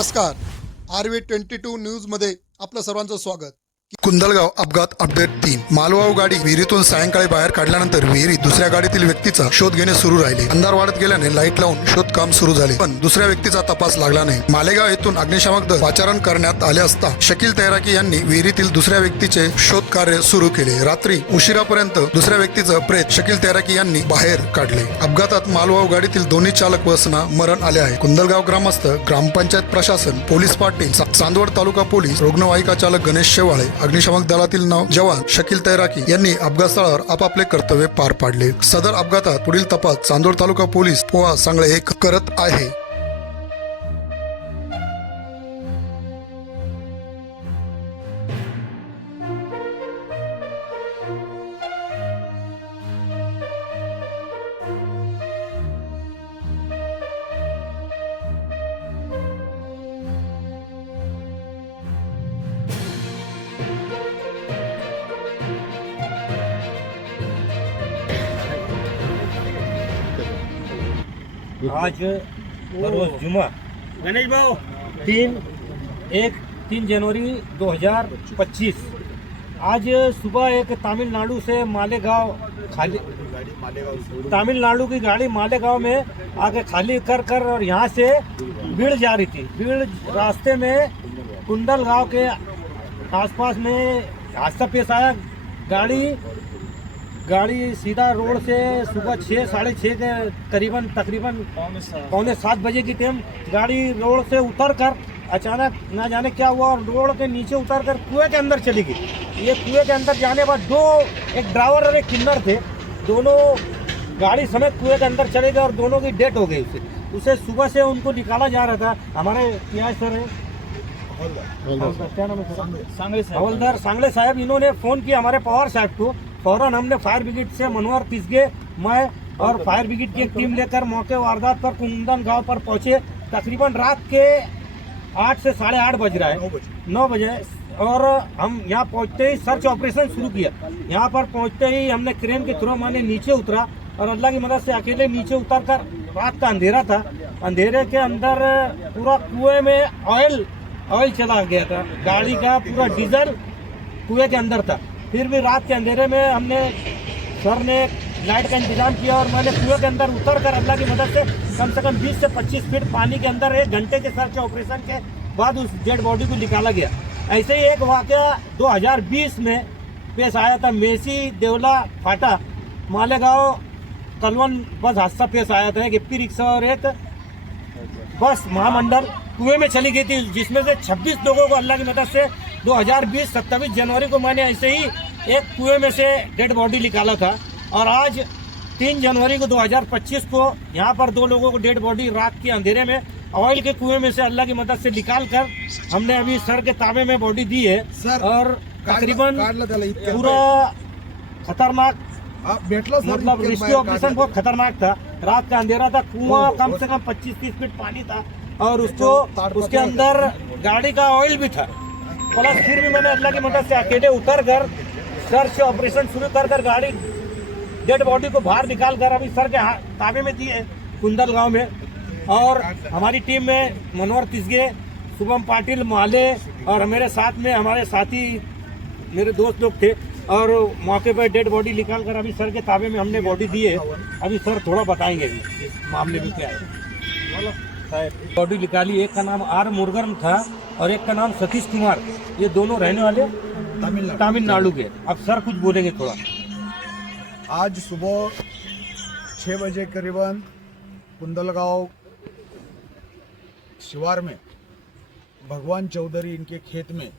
नमस्कार, RV22 न्यूजमध्ये आपलं सर्वांचं स्वागत. कुंदलगाव अपघात अपडेट 3. मालवाहू गाडी विहिरीतून सायंकाळी बाहेर काढल्यानंतर विहिरीत दुसऱ्या गाडीतील व्यक्तीचा शोध घेणे सुरू राहिले. अंधार वाढत गेल्याने लाईट लावून शोध काम सुरू झाले, पण दुसऱ्या व्यक्तीचा तपास लागला नाही. मालेगाव येथून अग्निशामक दल पाचारण करण्यात आले असता शकील तैराकी यांनी विहिरीतील दुसऱ्या व्यक्तीचे शोध कार्य सुरू केले. रात्री उशिरापर्यंत दुसऱ्या व्यक्तीचं प्रेत शकील तैराकी यांनी बाहेर काढले. अपघातात मालवाहू गाडीतील दोन्ही चालक व सना मरण आले आहे. कुंदलगाव ग्रामस्थ, ग्रामपंचायत प्रशासन, पोलीस पाटील, चांदवड तालुका पोलीस, रुग्णवाहिका चालक गणेश शेवाळे, अग्निशामक दलातील जवान शकील तैराकी यांनी अपघातस्थळावर आपापले कर्तव्य पार पाडले. सदर अपघातात पुढील तपास चांदोड तालुका पोलीस पोहा सांगळे हे करत आहे. आज बरोज जुमा गणेश भाऊ 3 जनवरी 2025 आज सुबह एक तमिलनाडु से मालेगांव तमिलनाडु की गाड़ी मालेगांव में आके खाली कर और यहाँ से बीड़ जा रही थी. बीड़ रास्ते में कुंडल गांव के आसपास में हादसा पेश आया. गाड़ी सीधा रोड से सुबह 6-6:30 के तकरीबन 6:45 बजे की टाइम गाड़ी रोड से उतर कर अचानक ना जाने क्या हुआ और रोड के नीचे उतर कर कुएं के अंदर चली गई. ये कुएं के अंदर जाने के बाद एक ड्राइवर और एक किन्नर थे, दोनों गाड़ी समेत कुएं के अंदर चले गए और दोनों की डेथ हो गई. उसे सुबह से उनको निकाला जा रहा था. हमारे क्या सर है, क्या नाम है, हवलदार सांगले साहब, इन्होंने फ़ोन किया हमारे पवार साहब को. फौरन हमने फायर ब्रिगेड से मनोहर तिसगे, मैं और फायर ब्रिगेड की एक टीम लेकर मौके वारदात पर कुंदन गांव पर पहुंचे. तकरीबन रात के 8 से 8:30 बज रहा है, 9 बजे, और हम यहाँ पहुंचते ही सर्च ऑपरेशन शुरू किया. यहाँ पर पहुंचते ही हमने क्रेन के थ्रू मैंने नीचे उतरा और अल्लाह की मदद से अकेले नीचे उतर कर, रात का अंधेरा था, अंधेरे के अंदर पूरा कुएं में ऑयल चला गया था. गाड़ी का पूरा डीजल कुएं के अंदर था. फिर भी रात के अंधेरे में हमने सर ने लाइट का इंतजाम किया और मैंने कुएं के अंदर उतर कर अल्लाह की मदद से कम 20 से 25 फीट पानी के अंदर 1 घंटे के सर्च ऑपरेशन के बाद उस डेड बॉडी को निकाला गया. ऐसे ही एक वाक़या 2020 में पेश आया था. मेसी देवला फाटा मालेगांव कलवन बस हादसा पेश आया था. एक एप्पी रिक्शा और एक बस महामंडल कुएं में चली गई थी, जिसमें से 26 लोगों को अल्लाह की मदद से 2020 27 जनवरी को मैंने ऐसे ही एक कुएं में से डेड बॉडी निकाला था. और आज 3 जनवरी को 2025 को यहाँ पर 2 लोगों को डेड बॉडी रात के अंधेरे में ऑयल के कुएं में से अल्लाह की मदद से निकाल कर हमने अभी सर के ताबे में बॉडी दी है. और तकरीबन पूरा खतरनाक, मतलब रेस्क्यू ऑपरेशन बहुत खतरनाक था. रात का अंधेरा था, कुआं कम से कम 25-30 फीट पानी था और उसके अंदर गाड़ी का ऑयल भी था. प्लस फिर भी मैंने अल्लाह की मदद से अकेले उतर कर सर्च ऑपरेशन शुरू कर गाड़ी डेड बॉडी को बाहर निकाल कर अभी सर के ताबे में दी है कुंदल गांव में. और हमारी टीम में मनोहर तिसगे, शुभम पाटिल, माले और मेरे साथ में हमारे साथी मेरे दोस्त लोग थे. और मौके पर डेड बॉडी निकाल कर अभी सर के ताबे में हमने बॉडी दी है. अभी सर थोड़ा बताएंगे अभी इस मामले में क्या है. बॉडी निकाली, एक का नाम आर मुरगन था और एक का नाम सतीश कुमार. ये दोनों रहने वाले तमिलनाडु के. अब सर कुछ बोलेंगे थोड़ा. आज सुबह 6 बजे करीबन कुंदलगांव शिवार में भगवान चौधरी इनके खेत में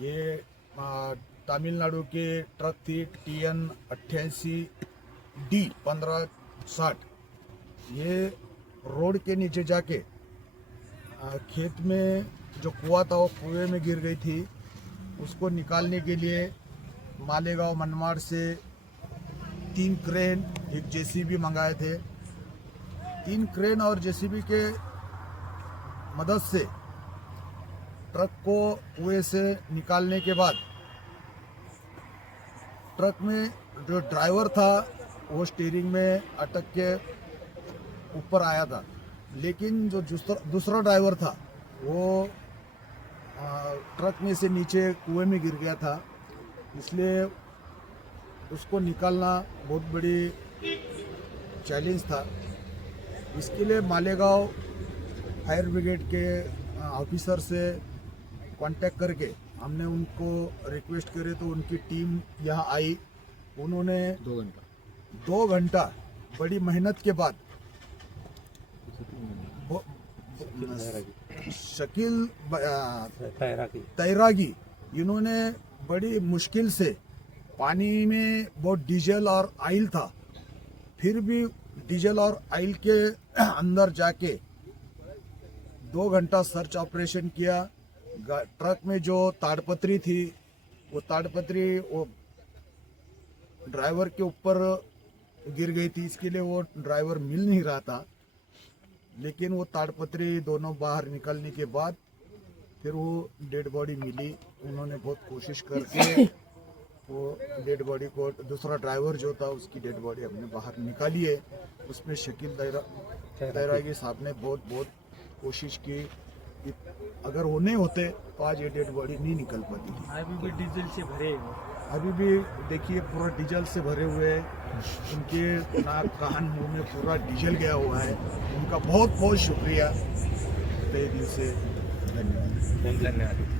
ये तमिलनाडु के ट्रक थी TN 88D 1560. ये रोड के नीचे जाके खेत में जो कुआं था वो कुएं में गिर गई थी. उसको निकालने के लिए मालेगांव मनमाड़ से 3 क्रेन, एक JCB मंगाए थे. 3 क्रेन और JCB के मदद से ट्रक को कुएं से निकालने के बाद ट्रक में जो ड्राइवर था वो स्टीयरिंग में अटक के ऊपर आया था, लेकिन जो दूसरा ड्राइवर था वो ट्रक में से नीचे कुएं में गिर गया था, इसलिए उसको निकालना बहुत बड़ी चैलेंज था। इसके लिए मालेगांव फायर ब्रिगेड के ऑफिसर से कांटेक्ट करके हमने उनको रिक्वेस्ट करे तो उनकी टीम यहाँ आई। उन्होंने 2 घंटा बड़ी मेहनत के बाद शकील तैरागी इन्होंने बड़ी मुश्किल से, पानी में बहुत डीजल और ऑयल था, फिर भी डीजल और ऑयल के अंदर जाके 2 घंटा सर्च ऑपरेशन किया। ट्रक में जो ताड़पत्री थी वो ताड़पत्री वो ड्राइवर के ऊपर गिर गई थी, इसके लिए वो ड्राइवर मिल नहीं रहा था। लेकिन वो ताड़पत्री दोनों बाहर निकलने के बाद फिर वो डेड बॉडी मिली। उन्होंने बहुत कोशिश करके वो डेड बॉडी को, दूसरा ड्राइवर जो था उसकी डेड बॉडी हमने बाहर निकाली है। उसमें शकील तैरागी साहब ने बहुत कोशिश की कि अगर वो नहीं होते तो आज ये डेड बॉडी नहीं निकल पाती थी। अभी भी डीजल से भरे हैं। अभी भी देखिए पूरा डीजल से भरे हुए हैं, उनके नाक कान मुंह में पूरा डीजल गया हुआ है। उनका बहुत शुक्रिया, तहे दिल से धन्यवाद। धन्यवाद।